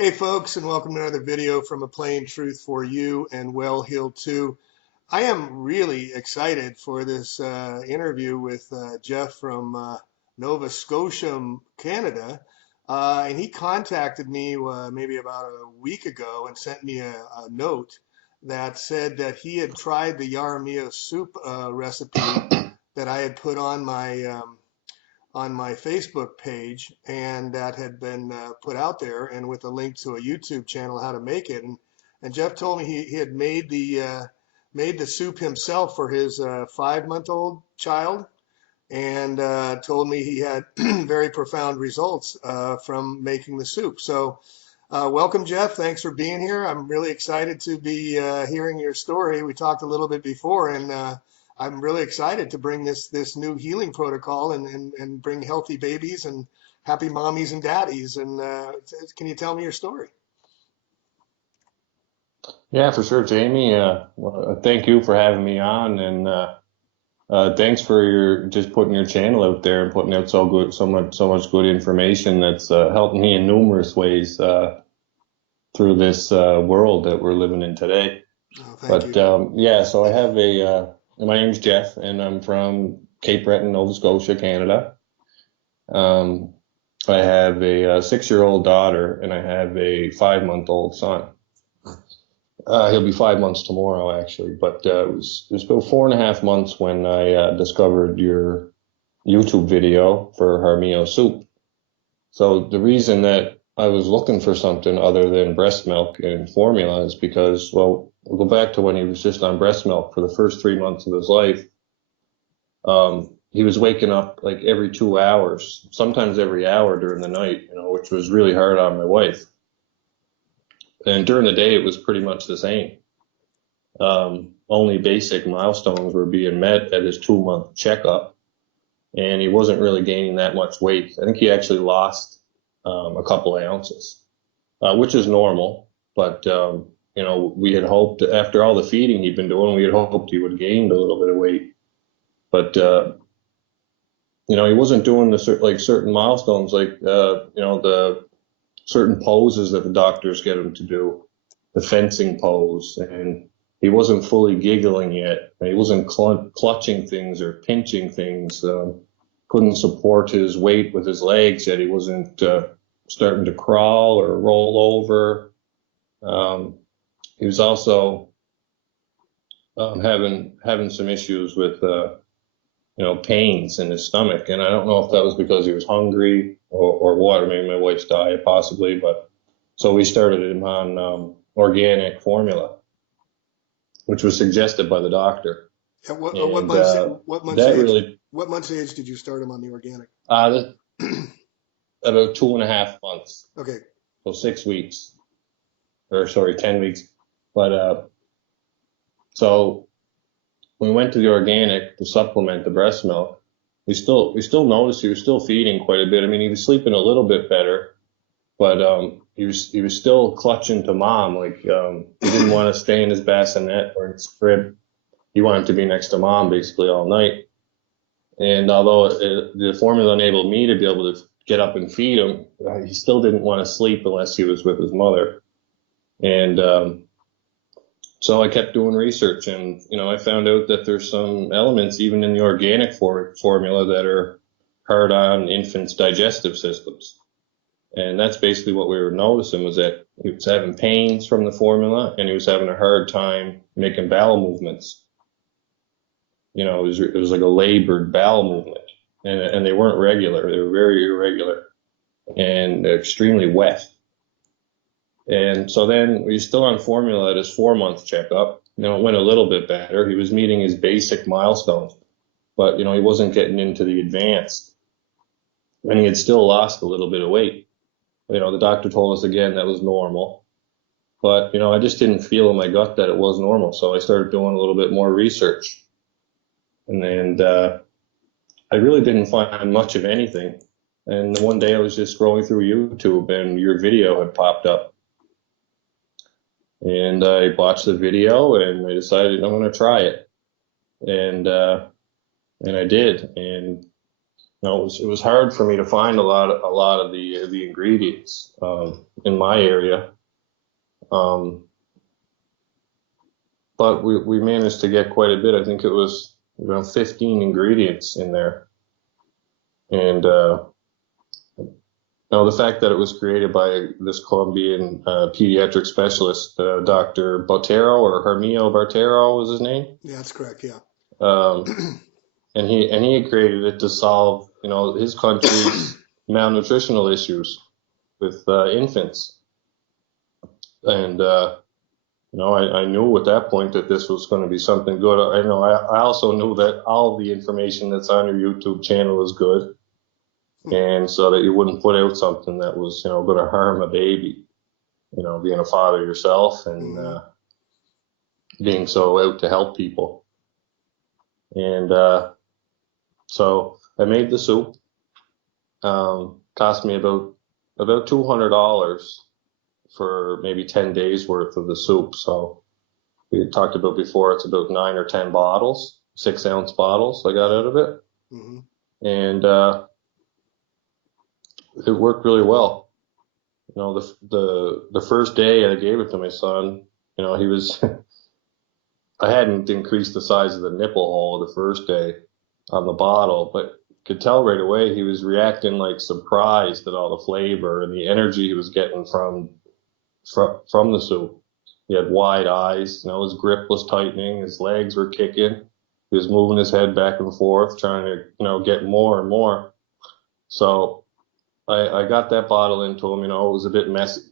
Hey folks, and welcome to another video from A Plain Truth for You and Well Healed Too. I am really excited for this interview with Jeff from Nova Scotia, Canada. And he contacted me maybe about a week ago and sent me a note that said that he had tried the Jaramillo soup recipe that I had put on my Facebook page, and that had been put out there, and with a link to a YouTube channel how to make it. And Jeff told me he had made the soup himself for his 5-month-old child, and told me he had very profound results from making the soup. So welcome, Jeff. Thanks for being here. I'm really excited to be hearing your story. We talked a little bit before, and I'm really excited to bring this new healing protocol and bring healthy babies and happy mommies and daddies. And can you tell me your story? Yeah, for sure, Jamie. Thank you for having me on, and thanks for your just putting your channel out there and putting out so much good information that's helped me in numerous ways through this world that we're living in today. Oh, thank you. Yeah, so I have my name's Jeff, and I'm from Cape Breton, Nova Scotia, Canada. I have a 6-year-old daughter, and I have a 5-month-old son. He'll be 5 months tomorrow, actually. But it was about 4.5 months when I discovered your YouTube video for Jaramillo soup. So the reason that I was looking for something other than breast milk and formula is because, well, we'll go back to when he was just on breast milk for the first 3 months of his life. He was waking up like every 2 hours, sometimes every hour during the night, which was really hard on my wife. And during the day, it was pretty much the same. Only basic milestones were being met at his 2-month checkup, and he wasn't really gaining that much weight. I think he actually lost a couple of ounces, which is normal. But we had hoped after all the feeding he'd been doing, we had hoped he would have gained a little bit of weight. But he wasn't doing the certain milestones, like the certain poses that the doctors get him to do, the fencing pose, and he wasn't fully giggling yet. He wasn't clutching things or pinching things. Couldn't support his weight with his legs yet. He wasn't starting to crawl or roll over. He was also having some issues with pains in his stomach, and I don't know if that was because he was hungry or what, or maybe my wife's diet possibly. But so we started him on organic formula, which was suggested by the doctor. Yeah, what And month's age did you start him on the organic? about 2.5 months. Okay. So 6 weeks, or sorry, 10 weeks. But so when we went to the organic to supplement the breast milk, we still noticed he was still feeding quite a bit. I mean, he was sleeping a little bit better, but he was still clutching to mom. Like he didn't want to stay in his bassinet or his crib. He wanted to be next to mom basically all night. And although the formula enabled me to be able to get up and feed him, he still didn't want to sleep unless he was with his mother. And so I kept doing research, and I found out that there's some elements even in the organic formula that are hard on infants' digestive systems. And that's basically what we were noticing, was that he was having pains from the formula, and he was having a hard time making bowel movements. It was like a labored bowel movement, and they weren't regular. They were very irregular and extremely wet. And so then he was still on formula at his 4-month checkup. It went a little bit better. He was meeting his basic milestones, but he wasn't getting into the advanced. And he had still lost a little bit of weight. The doctor told us again that was normal, but I just didn't feel in my gut that it was normal. So I started doing a little bit more research, and I really didn't find much of anything. And one day I was just scrolling through YouTube, and your video had popped up. And I watched the video, and I decided I'm going to try it. And I did. And it was hard for me to find a lot of the ingredients in my area. Um, but we managed to get quite a bit. I think it was around 15 ingredients in there. And now the fact that it was created by this Colombian pediatric specialist, Dr. Botero, or Jaramillo Botero was his name. Yeah, that's correct. Yeah. Um, and he had created it to solve, his country's malnutritional issues with infants. And I knew at that point that this was going to be something good. I also knew that all the information that's on your YouTube channel is good, and so that you wouldn't put out something that was, going to harm a baby. Being a father yourself and being so out to help people. And so I made the soup. Cost me about $200 for maybe 10 days worth of the soup. So we had talked about before, it's about 9 or 10 bottles, 6-ounce bottles I got out of it. Mm-hmm. And it worked really well. The first day I gave it to my son, he was I hadn't increased the size of the nipple hole the first day on the bottle, but could tell right away he was reacting like surprised at all the flavor and the energy he was getting from the soup. He had wide eyes, his grip was tightening, his legs were kicking, he was moving his head back and forth, trying to, get more and more. So I got that bottle into him, it was a bit messy,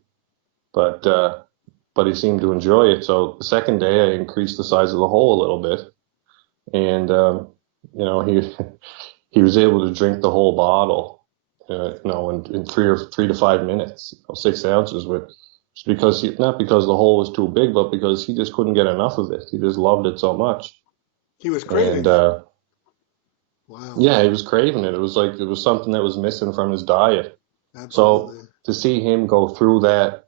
but he seemed to enjoy it. So the second day I increased the size of the hole a little bit, and he was able to drink the whole bottle, in 3 to 5 minutes, 6 ounces, because not because the hole was too big, but because he just couldn't get enough of it. He just loved it so much. He was craving it. Wow. Yeah, he was craving it. It was like it was something that was missing from his diet. Absolutely. So to see him go through that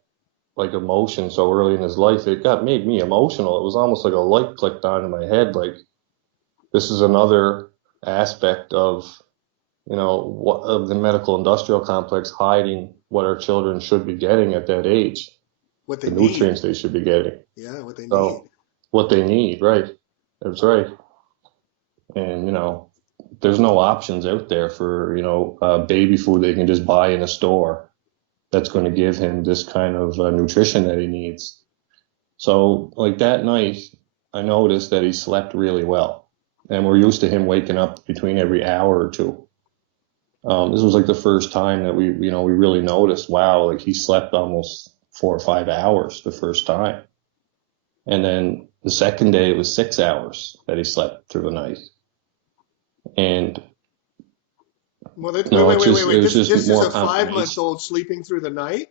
like emotion so early in his life, it made me emotional. It was almost like a light clicked on in my head. Like, this is another aspect of, of the medical industrial complex hiding what our children should be getting at that age. What they need. Nutrients they should be getting. Yeah, what they need. What they need, right. That's right. And, there's no options out there for, baby food they can just buy in a store that's going to give him this kind of nutrition that he needs. So like that night, I noticed that he slept really well. And we're used to him waking up between every hour or two. This was like the first time that we really noticed, wow, like he slept almost 4 or 5 hours the first time. And then the second day it was 6 hours that he slept through the night. And well, wait. This is a 5-month-old sleeping through the night?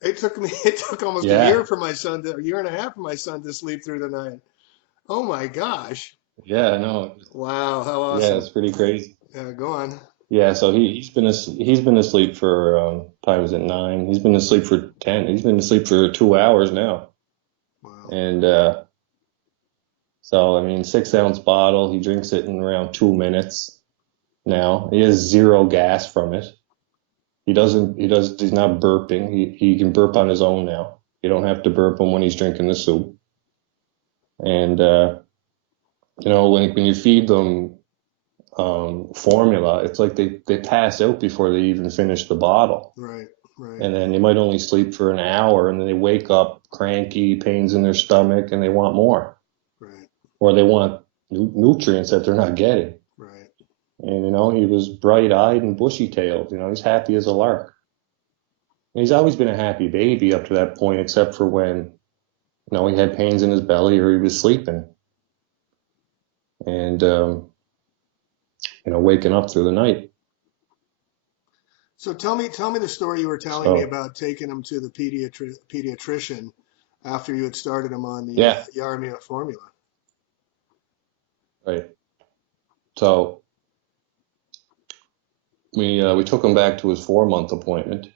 It took almost a year for my son, a year and a half for my son to sleep through the night. Oh my gosh. Yeah, I know. Wow, how awesome. Yeah, it's pretty crazy. Go on. Yeah, so he's been asleep for time was at 9. He's been asleep for 10. He's been asleep for 2 hours now. Wow. And so I mean, 6-ounce bottle. He drinks it in around 2 minutes. Now he has 0 gas from it. He's not burping. He can burp on his own now. You don't have to burp him when he's drinking the soup. And when you feed them formula, it's like they pass out before they even finish the bottle. Right. And then they might only sleep for an hour, and then they wake up cranky, pains in their stomach, and they want more. Right. Or they want nutrients that they're not getting. Right. And he was bright-eyed and bushy-tailed. He's happy as a lark. And he's always been a happy baby up to that point, except for when he had pains in his belly or he was sleeping. And waking up through the night. So tell me the story you were telling me about taking him to the pediatrician after you had started him on the Jaramillo formula. Right. So we took him back to his 4-month appointment,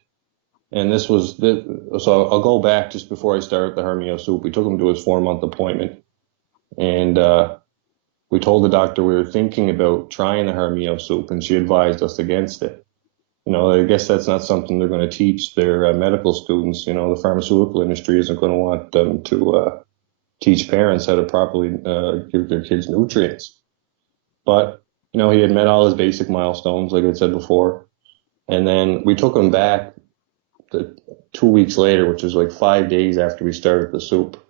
and so I'll go back just before I start the Jaramillo soup. We took him to his 4-month appointment, and we told the doctor we were thinking about trying the Jaramillo soup, and she advised us against it. I guess that's not something they're going to teach their medical students. The pharmaceutical industry isn't going to want them to teach parents how to properly give their kids nutrients. But, he had met all his basic milestones, like I said before. And then we took him back 2 weeks later, which was like 5 days after we started the soup.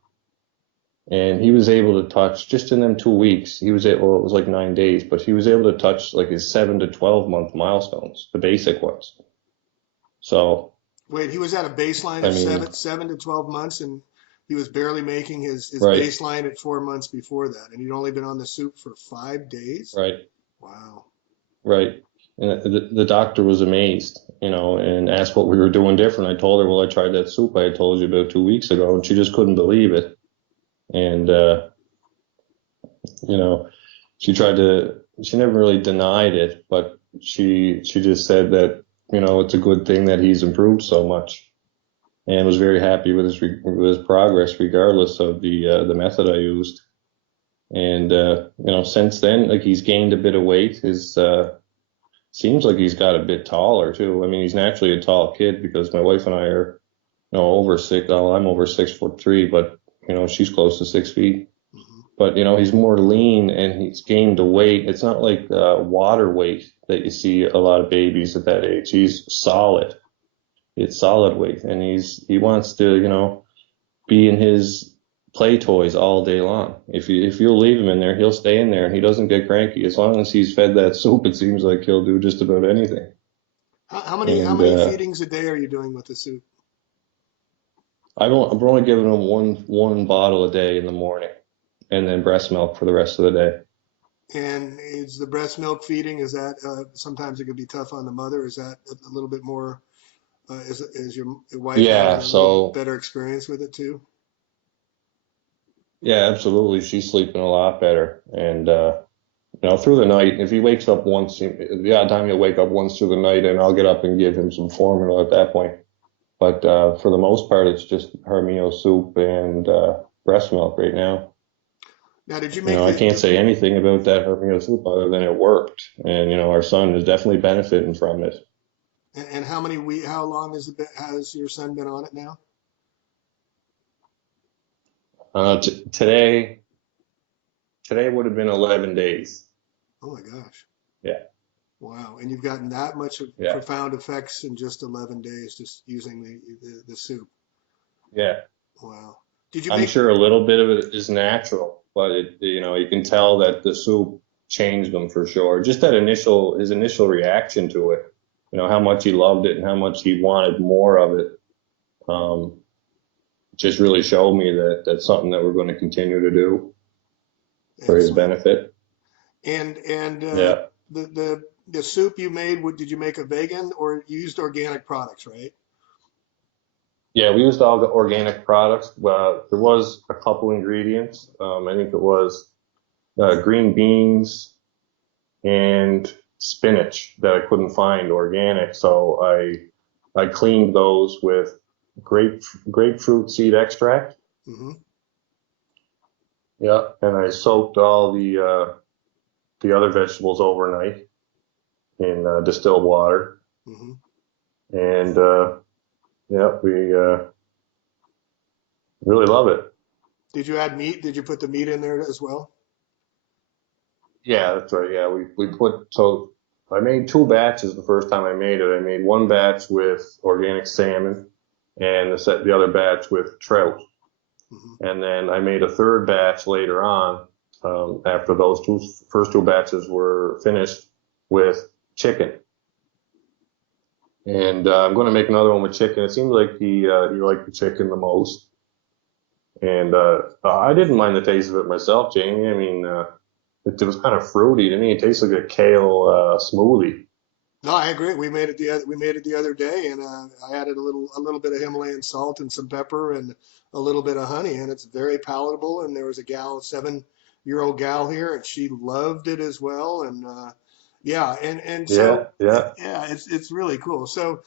And he was able to touch, just in them 2 weeks, it was like 9 days, but he was able to touch like his 7 to 12 month milestones, the basic ones. So, Wait, he was at a baseline I of mean, seven to 12 months, and he was barely making his right, baseline at 4 months before that, and he'd only been on the soup for 5 days. right, Wow. right. And the doctor was amazed, and asked what we were doing different. I told her, well, I tried that soup I had told you about 2 weeks ago, and she just couldn't believe it. And, you know, she never really denied it, but she just said that, it's a good thing that he's improved so much, and was very happy with his progress, regardless of the method I used. And, since then, like, he's gained a bit of weight. Seems like he's got a bit taller too. I mean, he's naturally a tall kid because my wife and I are, over six. Well, I'm over 6'3", but she's close to 6 feet. Hmm. But he's more lean and he's gained the weight. It's not like water weight that you see a lot of babies at that age. He's solid. It's solid weight, and he wants to be in his play toys all day long. If you'll leave him in there, he'll stay in there and he doesn't get cranky. As long as he's fed that soup, it seems like he'll do just about anything. How And many feedings a day are you doing with the soup? I'm only giving him one bottle a day in the morning, and then breast milk for the rest of the day. And is the breast milk feeding, is that sometimes it can be tough on the mother? Is that a little bit more? Is your wife Yeah, having a little so better experience with it too? yeah, absolutely. She's sleeping a lot better, and through the night, if he wakes up once, the odd time he'll wake up once through the night, and I'll get up and give him some formula at that point. But for the most part, it's just Jaramillo soup and breast milk right now. Now, did you make I the? can't say anything about that Jaramillo soup other than it worked, and our son is definitely benefiting from it. And how long has your son been on it now? Today would have been 11 days. Oh my gosh. Yeah, Wow. And you've gotten that much of yeah, profound effects in just 11 days just using the soup. yeah. Wow. Did you I'm make, sure a little bit of it is natural, but you can tell that the soup changed him for sure. Just his initial reaction to it, how much he loved it and how much he wanted more of it, um, just really showed me that that's something that we're going to continue to do for his excellent. benefit. And Yeah. the soup you made, did you make a vegan or you used organic products, right? Yeah, we used all the organic products. There was a couple ingredients. I think it was green beans and spinach that I couldn't find organic. So I cleaned those with grapefruit seed extract. Hmm. Yeah, and I soaked all the other vegetables overnight in distilled water. Hmm. And yeah, we really love it. Did you add meat? Did you put the meat in there as well? Yeah, that's right. Yeah, we put so I made two batches the first time I made it. I made one batch with organic salmon and the other batch with trout. Hmm. And then I made a third batch later on, after those first two batches were finished, with chicken. And I'm going to make another one with chicken. It seems like he liked the chicken the most. And I didn't mind the taste of it myself, Jamie. I mean, it was kind of fruity to me. It tastes like a kale smoothie. No, I agree. We made it the other day, and I added a little bit of Himalayan salt and some pepper and a little bit of honey, and it's very palatable. And there was a gal, a 7-year old gal here, and she loved it as well. And yeah, and so Yeah, yeah. yeah, it's really cool. So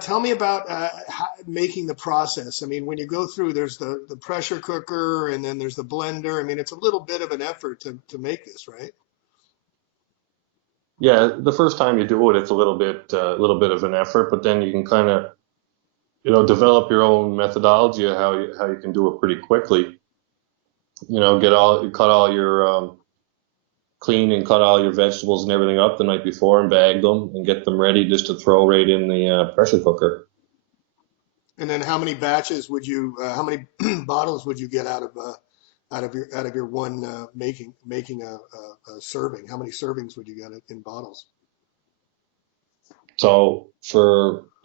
Tell me about making the process. I mean, when you go through, there's the pressure cooker and then there's the blender. I mean, it's a little bit of an effort to make this, right? Yeah, the first time you do it, it's a little bit of an effort, but then you can kind of, develop your own methodology of how you can do it pretty quickly. Cut all your clean and cut all your vegetables and everything up the night before and bag them and get them ready just to throw right in the pressure cooker. And then how many batches would you, how many bottles would you get out of your one making a serving? How many servings would you get in bottles? So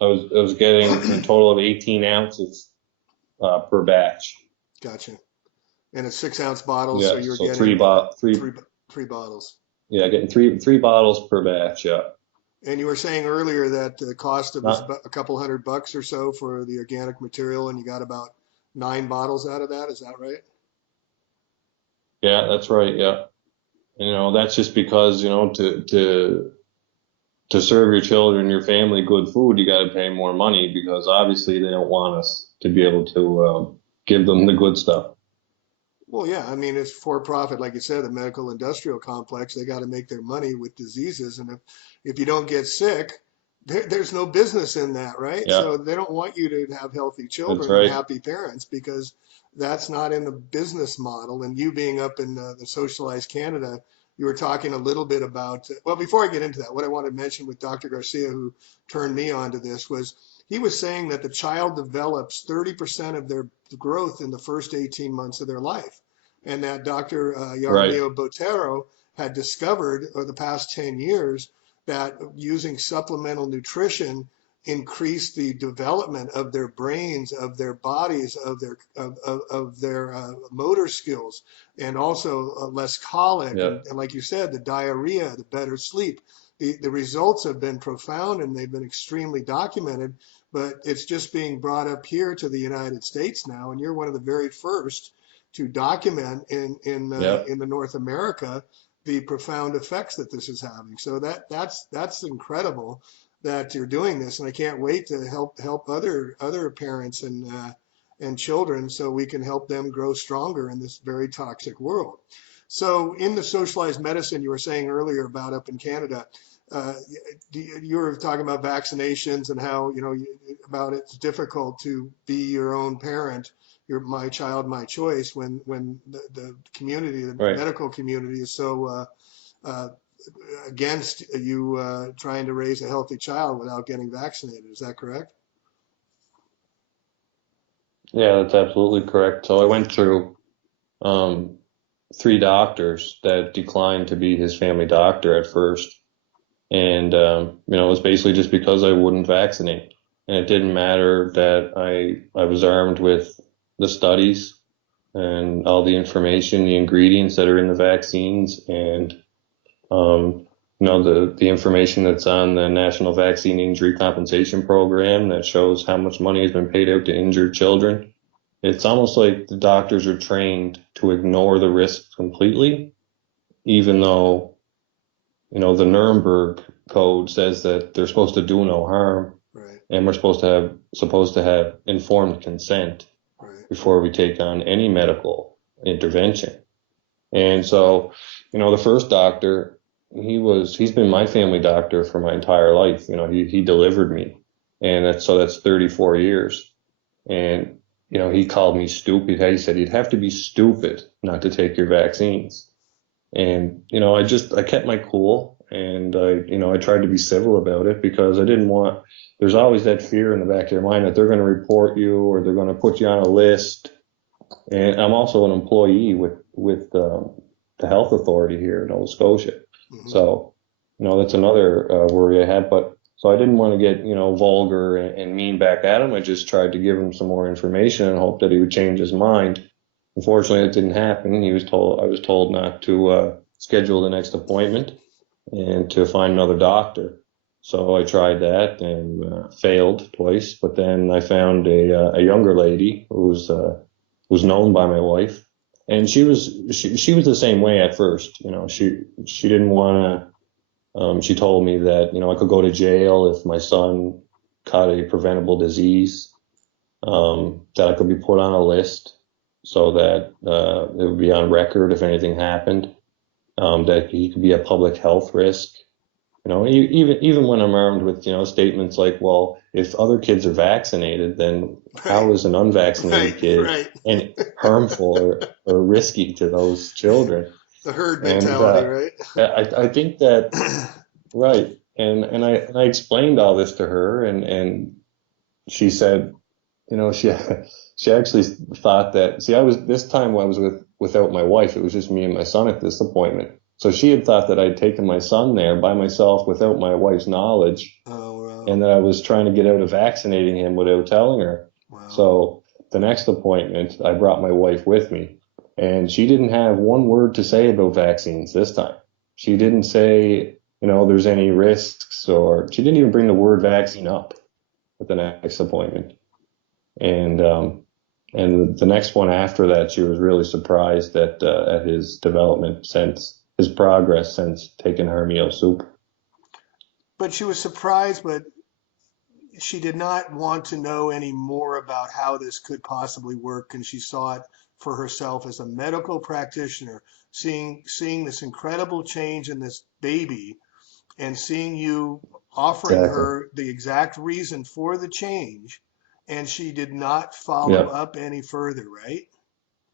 I was getting a total of 18 ounces per batch. Gotcha. And it's 6 ounce bottles, so Yeah, you're so getting three, three bottles. yeah, getting three bottles per batch. Yeah. And you were saying earlier that the cost of was Not, about a couple $100 or so for the organic material, and you got about 9 bottles out of that. Is that right? yeah, that's right. Yeah. That's just because, to serve your children, your family good food, you got to pay more money because obviously they don't want us to be able to give them the good stuff. Well, yeah. I mean, it's for profit, like you said, the medical industrial complex. They got to make their money with diseases, and if you don't get sick, there's no business in that, right? Yeah, So they don't want you to have healthy that's children and right. happy parents because that's not in the business model. And you being up in the socialized Canada, you were talking a little bit about, well, before I get into that, what I wanted to mention with Dr. Garcia, who turned me on to this, was he was saying that the child develops 30% of their growth in the first 18 months of their life. And that Dr. Right. Jaramillo Botero had discovered over the past 10 years that using supplemental nutrition increased the development of their brains, of their bodies, of their motor skills, and also less colic, Yeah. and like you said, the diarrhea, the better sleep. The results have been profound and they've been extremely documented, but it's just being brought up here to the United States now, and you're one of the very first to document Yeah. in the North America the profound effects that this is having. So that's incredible that you're doing this, and I can't wait to help other parents and children so we can help them grow stronger in this very toxic world. So in the socialized medicine you were saying earlier about up in Canada, uh, you were talking about vaccinations and how about it's difficult to be your own parent. You're my child, my choice. When the community, the Right. medical community, is so uh, against you trying to raise a healthy child without getting vaccinated. Is that correct? Yeah, that's absolutely correct. So I went through um, three doctors that declined to be his family doctor at first. And, it was basically just because I wouldn't vaccinate. And it didn't matter that I was armed with the studies and all the information, the ingredients that are in the vaccines, and the information that's on the National Vaccine Injury Compensation Program that shows how much money has been paid out to injured children. It's almost like the doctors are trained to ignore the risks completely, even though, the Nuremberg Code says that they're supposed to do no harm, Right, and we're supposed to have informed consent right. before we take on any medical intervention. And so, the first doctor, he's been my family doctor for my entire life. He delivered me, and that's 34 years. And, he called me stupid. He said you'd have to be stupid not to take your vaccines. And, I kept my cool, and I tried to be civil about it because I didn't want, there's always that fear in the back of your mind that they're going to report you or they're going to put you on a list. And I'm also an employee with the health authority here in Nova Scotia. Hmm. So, that's another worry I had. But so I didn't want to get, vulgar and mean back at him. I just tried to give him some more information and hope that he would change his mind. Unfortunately, it didn't happen. I was told not to schedule the next appointment and to find another doctor. So I tried that and failed twice. But then I found a younger lady who's known by my wife, and she was the same way at first. She didn't want to. She told me that I could go to jail if my son caught a preventable disease, that I could be put on a list so that it would be on record if anything happened, that he could be a public health risk. Even when I'm armed with, statements like, well, if other kids are vaccinated, then Right, how is an unvaccinated right, kid right. and harmful or risky to those children? The herd And mentality, right? I think that, right. And I explained all this to her, and she said, she she actually thought that, see, this time I was without my wife. It was just me and my son at this appointment. So she had thought that I'd taken my son there by myself without my wife's knowledge, Oh, and wow. that I was trying to get out of vaccinating him without telling her. Wow. So the next appointment, I brought my wife with me, and she didn't have one word to say about vaccines this time. She didn't say, there's any risks, or she didn't even bring the word vaccine up at the next appointment. And the next one after that, she was really surprised at his development since his progress since taking Jaramillo soup. But she was surprised, but she did not want to know any more about how this could possibly work, and she saw it for herself as a medical practitioner, seeing this incredible change in this baby, and seeing you offering Exactly. her the exact reason for the change, and she did not follow Yeah. up any further, right?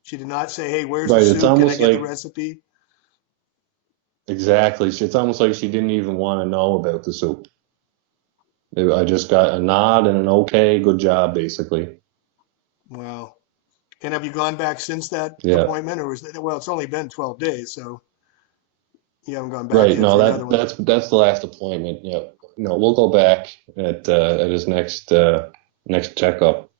She did not say, "Hey, where's the Right. It's soup? Can I almost get the like, recipe?" exactly. It's almost like she didn't even want to know about the soup. I just got a nod and an okay, good job, basically. Wow. And have you gone back since that Yeah. appointment, or was it, well, it's only been 12 days, so you haven't gone back Right. yet No, for another one. that's the last appointment. Yeah. No, we'll go back at his next checkup.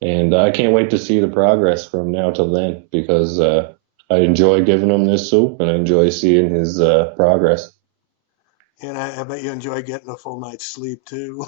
And I can't wait to see the progress from now till then, because I enjoy giving him this soup and I enjoy seeing his progress. And I bet you enjoy getting a full night's sleep too.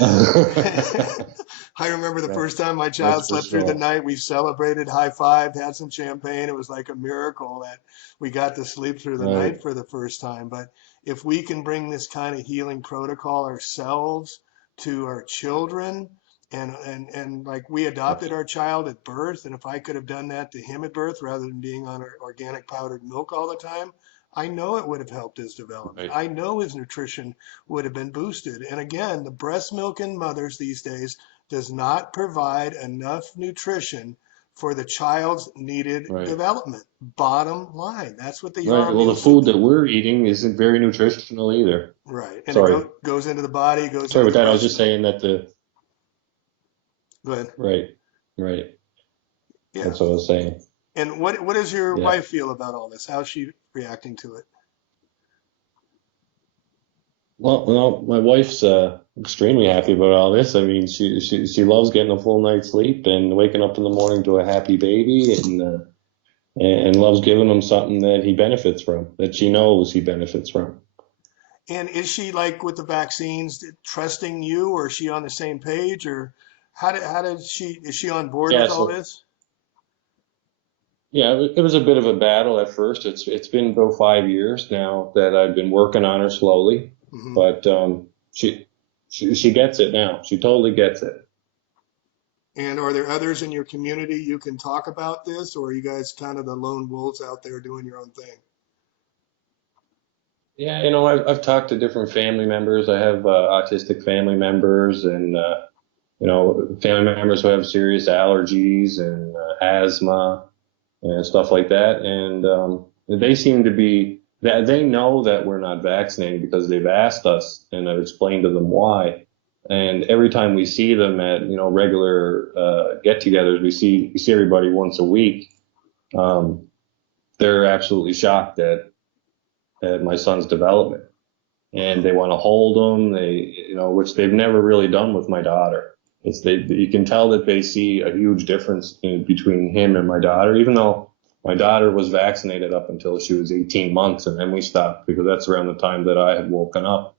I remember the Yeah, first time my that's child for slept through the sure. night. We celebrated, high fived, had some champagne. It was like a miracle that we got to sleep through the Right, night for the first time. But if we can bring this kind of healing protocol ourselves to our children, and like we adopted our child at birth, and if I could have done that to him at birth rather than being on organic powdered milk all the time, I know it would have helped his development. right, I know his nutrition would have been boosted. And again, the breast milk in mothers these days does not provide enough nutrition for the child's needed right, development. Bottom line, that's what the right. Well, Jaramillo the soup food is. that we're eating isn't very nutritional either. Right. And it Sorry, goes into the body, goes sorry into about the that. I was breast just milk. saying that Go ahead. right, right. Yeah. That's what I was saying. And what does your Yeah. wife feel about all this? How's she reacting to it? Well, no, my wife's extremely happy about all this. I mean, she loves getting a full night's sleep and waking up in the morning to a happy baby, and loves giving him something that he benefits from, that she knows he benefits from. And is she like with the vaccines, trusting you, or is she on the same page, or how did she is she on board Yeah, with all so this? yeah, it was a bit of a battle at first. It's been about 5 years now that I've been working on her slowly, Hmm. but she she gets it now. She totally gets it. And are there others in your community you can talk about this, or are you guys kind of the lone wolves out there doing your own thing? Yeah, I've talked to different family members. I have autistic family members, and family members who have serious allergies and asthma and stuff like that. And they seem to be that they know that we're not vaccinated because they've asked us, and I've explained to them why. And every time we see them at regular get-togethers, we see everybody once a week. Um, they're absolutely shocked at my son's development, and Wow. they want to hold him. Which they've never really done with my daughter. You can tell that they see a huge difference between him and my daughter, even though my daughter was vaccinated up until she was 18 months, and then we stopped because that's around the time that I had woken up.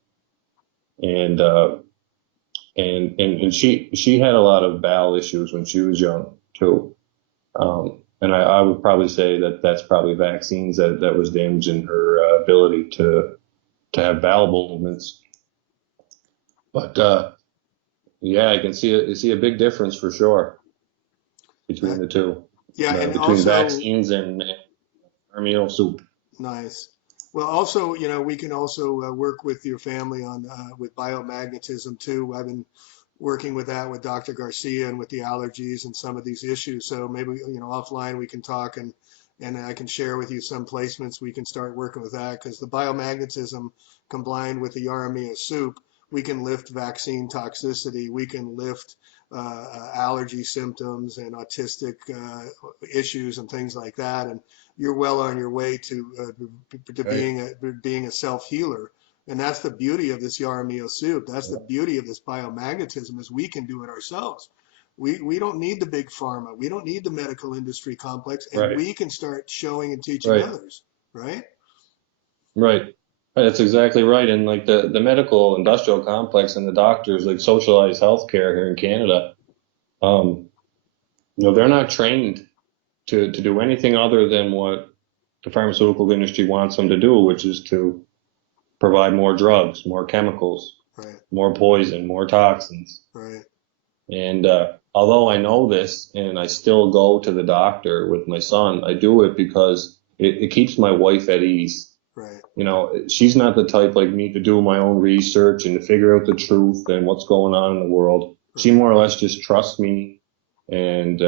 And she had a lot of bowel issues when she was young too. And I would probably say that that's probably vaccines that was damaging her ability to have bowel movements. But yeah, I can see a big difference for sure between Uh, the two, yeah, and between also vaccines and Jaramillo soup. nice. Well, also, we can also work with your family on with biomagnetism too. I've been working with that with Dr. Garcia and with the allergies and some of these issues. So maybe, offline we can talk and I can share with you some placements we can start working with that because the biomagnetism combined with the Yaramia soup, we can lift vaccine toxicity, we can lift allergy symptoms and autistic issues and things like that. And you're well on your way to Right, being a self healer. And that's the beauty of this Yaramio soup. That's the beauty of this biomagnetism is we can do it ourselves. We don't need the big pharma. We don't need the medical industry complex, and right, we can start showing and teaching right, others, right? right. That's exactly right. And like the medical industrial complex and the doctors, like socialized healthcare here in Canada, um, they're not trained to do anything other than what the pharmaceutical industry wants them to do, which is to provide more drugs, more chemicals, Right, more poison, more toxins. right, And although I know this and I still go to the doctor with my son, I do it because it keeps my wife at ease. right, She's not the type like me to do my own research and to figure out the truth and what's going on in the world. She right. more or less just trusts me and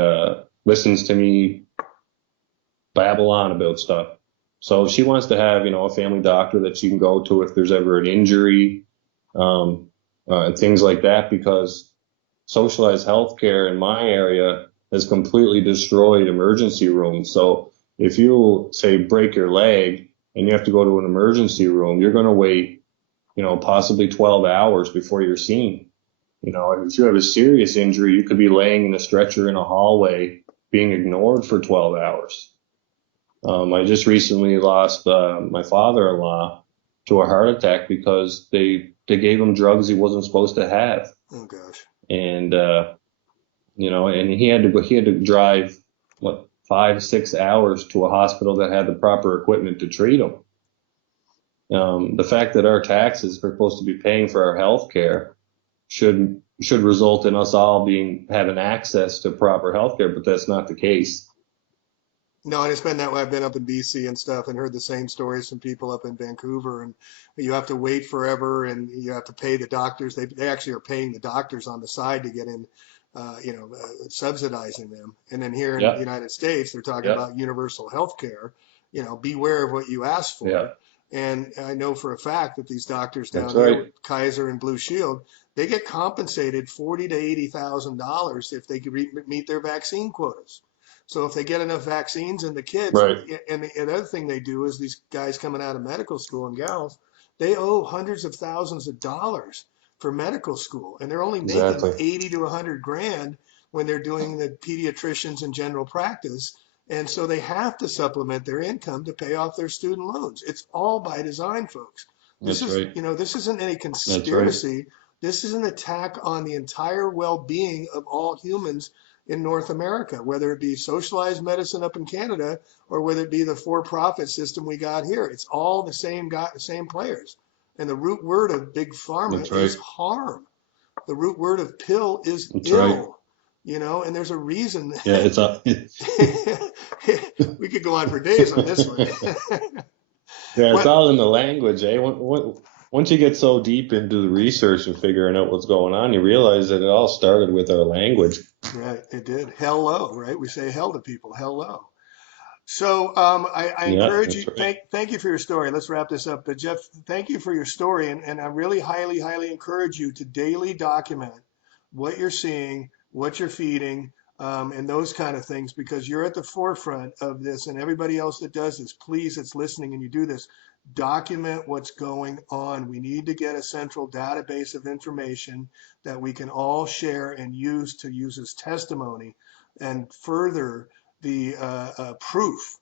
listens to me babble on about stuff. So she wants to have, a family doctor that she can go to if there's ever an injury, and things like that, because socialized healthcare in my area has completely destroyed emergency rooms. So if you say break your leg and you have to go to an emergency room, you're going to wait, possibly 12 hours before you're seen. If you have a serious injury, you could be laying in a stretcher in a hallway being ignored for 12 hours. I just recently lost my father-in-law to a heart attack because they gave him drugs he wasn't supposed to have, Oh gosh. and and he had to drive what 5-6 hours to a hospital that had the proper equipment to treat him. The fact that our taxes are supposed to be paying for our health care should result in us all having access to proper health care, but that's not the case. No, and it's been that way. I've been up in BC and stuff and heard the same stories from people up in Vancouver. And you have to wait forever and you have to pay the doctors. They actually are paying the doctors on the side to get in, subsidizing them. And then here in the Yep, United States, they're talking yep, about universal health care. Beware of what you ask yeah, for. And I know for a fact that these doctors that's down here right. with Kaiser and Blue Shield, they get compensated 40 to $80,000 if they meet their vaccine quotas. So if they get enough vaccines in the kids, Right, and the other thing they do is these guys coming out of medical school and gals, they owe hundreds of thousands of dollars for medical school, and they're only making exactly. 80 to 100 grand when they're doing the pediatricians and general practice. And so they have to supplement their income to pay off their student loans. It's all by design, folks. That's right. This isn't any That's right. conspiracy. This is an attack on the entire well-being of all humans in North America, whether it be socialized medicine up in Canada or whether it be the for-profit system we got here. It's all the same players. And the root word of big pharma That's is right. harm. The root word of pill is That's right. ill. And there's a reason. Yeah, it's a We could go on for days on this one. yeah, it's What? all in the language, eh? Once you get so deep into the research and figuring out what's going on, you realize that it all started with our language. Right, it did. Hello, right? We say hell to people. Hello. So I Yeah, encourage that's you. right. Thank you for your story. Let's wrap this up. But Jeff, thank you for your story, and I really highly encourage you to daily document what you're seeing, what you're feeding, and those kind of things because you're at the forefront of this, and everybody else that does this, please, that's listening, and you do this, document what's going on. We need to get a central database of information that we can all share and use as testimony and further the proof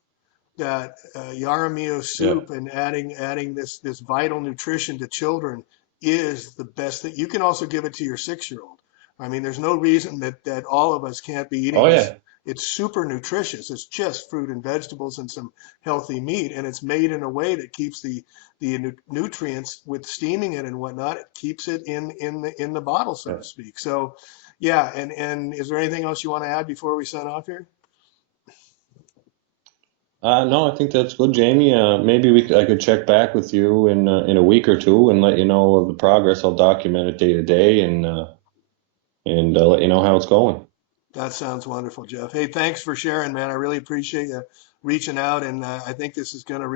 that Yaramio Yeah. soup and adding this vital nutrition to children is the best thing. You can also give it to your 6-year-old. I mean, there's no reason that all of us can't be eating Oh this yeah. it's super nutritious. It's just fruit and vegetables and some healthy meat, and it's made in a way that keeps the nutrients with steaming it and whatnot. It keeps it in the bottle, so Yeah. to speak. So, yeah. And is there anything else you want to add before we sign off here? No, I think that's good, Jamie. Maybe I could check back with you in a week or two and let you know of the progress. I'll document it day to day and let you know how it's going. That sounds wonderful, Jeff. Hey, thanks for sharing, man. I really appreciate you reaching out, and I think this is going to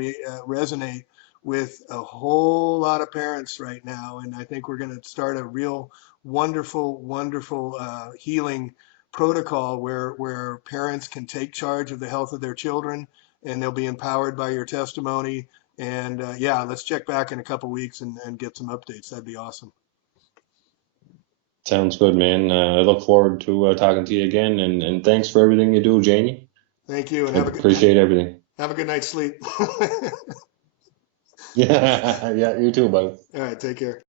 resonate with a whole lot of parents right now. And I think we're going to start a real wonderful, wonderful healing protocol where parents can take charge of the health of their children, and they'll be empowered by your testimony. And yeah, let's check back in a couple weeks and get some updates. That'd be awesome. Sounds good, man. I look forward to talking to you again, and thanks for everything you do, Jamie. Thank you, and I appreciate everything. have a good night's sleep. Yeah, yeah, you too, buddy. All right, take care.